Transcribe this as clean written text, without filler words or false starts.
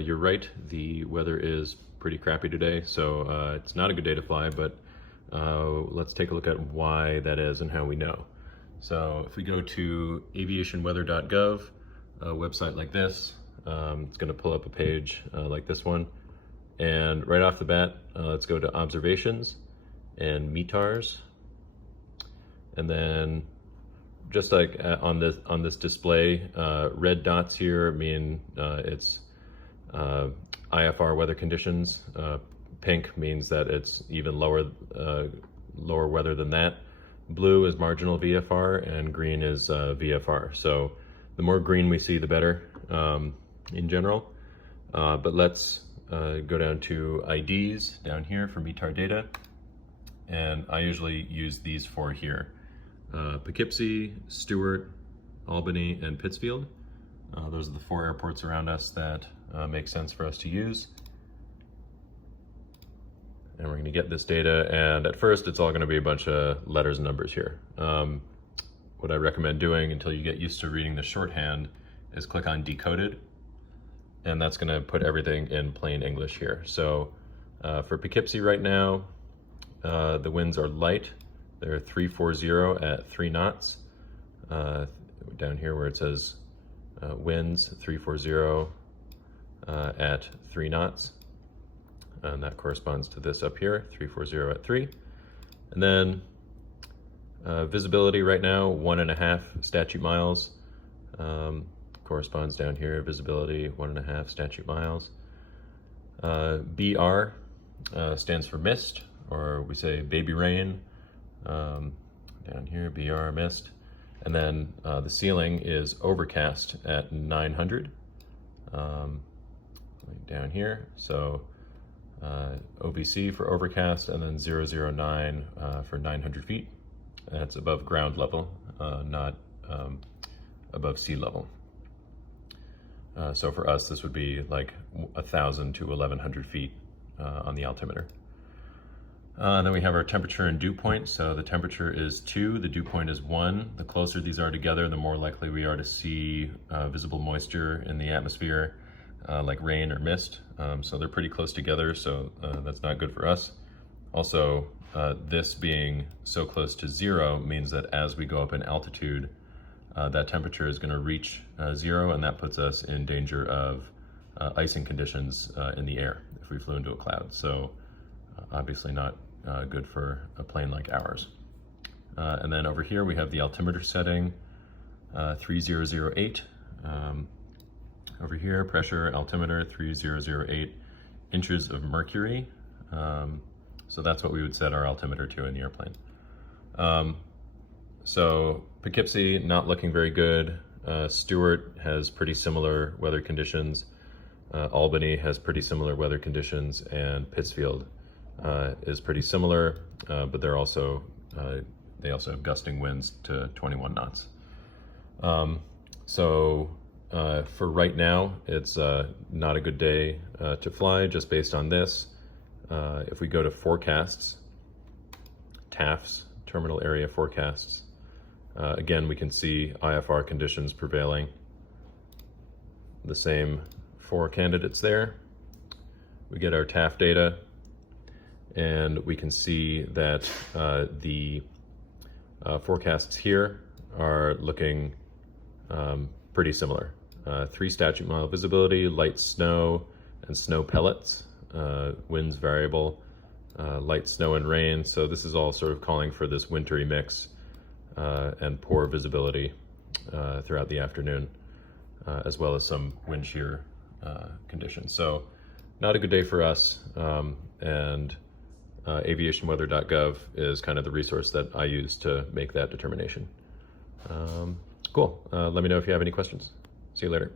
You're right, the weather is pretty crappy today, so it's not a good day to fly, but let's take a look at why that is and how we know. So if we go to aviationweather.gov, a website like this, it's going to pull up a page like this one. And right off the bat, let's go to observations and METARs. And then just like on this display, red dots here mean it's IFR weather conditions. Pink means that it's even lower weather than that. Blue is marginal VFR and green is VFR. So the more green we see, the better in general. But let's go down to IDs down here for METAR data. And I usually use these four here. Poughkeepsie, Stewart, Albany, and Pittsfield. Those are the four airports around us that make sense for us to use. And we're going to get this data, and at first it's all going to be a bunch of letters and numbers here. What I recommend doing until you get used to reading the shorthand is click on Decoded, and that's going to put everything in plain English here. So for Poughkeepsie right now, the winds are light. They're 340 at 3 knots. Down here where it says winds, 340 at 3 knots. And that corresponds to this up here, 340 at 3. And then visibility right now, 1.5 statute miles. Corresponds down here, visibility, 1.5 statute miles. BR stands for mist, or we say baby rain. Down here, BR mist. And then the ceiling is overcast at 900. Down here, so OVC for overcast, and then 009 for 900 feet. That's above ground level, not above sea level. So for us, this would be like 1,000 to 1,100 feet on the altimeter. Then we have our temperature and dew point. So the temperature is 2, the dew point is 1. The closer these are together, the more likely we are to see visible moisture in the atmosphere, like rain or mist. So they're pretty close together, so that's not good for us. Also, this being so close to 0 means that as we go up in altitude, that temperature is going to reach 0, and that puts us in danger of icing conditions in the air if we flew into a cloud. So obviously not good for a plane like ours. And then over here we have the altimeter setting, 3008. Over here, pressure, altimeter, 3008 inches of mercury. So that's what we would set our altimeter to in the airplane. So Poughkeepsie, not looking very good. Stewart has pretty similar weather conditions. Albany has pretty similar weather conditions, and Pittsfield is pretty similar, but they also have gusting winds to 21 knots. For right now, it's not a good day to fly just based on this. If we go to forecasts, TAFs, terminal area forecasts, again, we can see IFR conditions prevailing. The same 4 candidates there. We get our TAF data, and we can see that the forecasts here are looking pretty similar. 3 statute mile visibility, light snow and snow pellets, winds variable, light snow and rain. So this is all sort of calling for this wintry mix and poor visibility throughout the afternoon, as well as some wind shear conditions. So not a good day for us, and aviationweather.gov is kind of the resource that I use to make that determination. Cool. Let me know if you have any questions. See you later.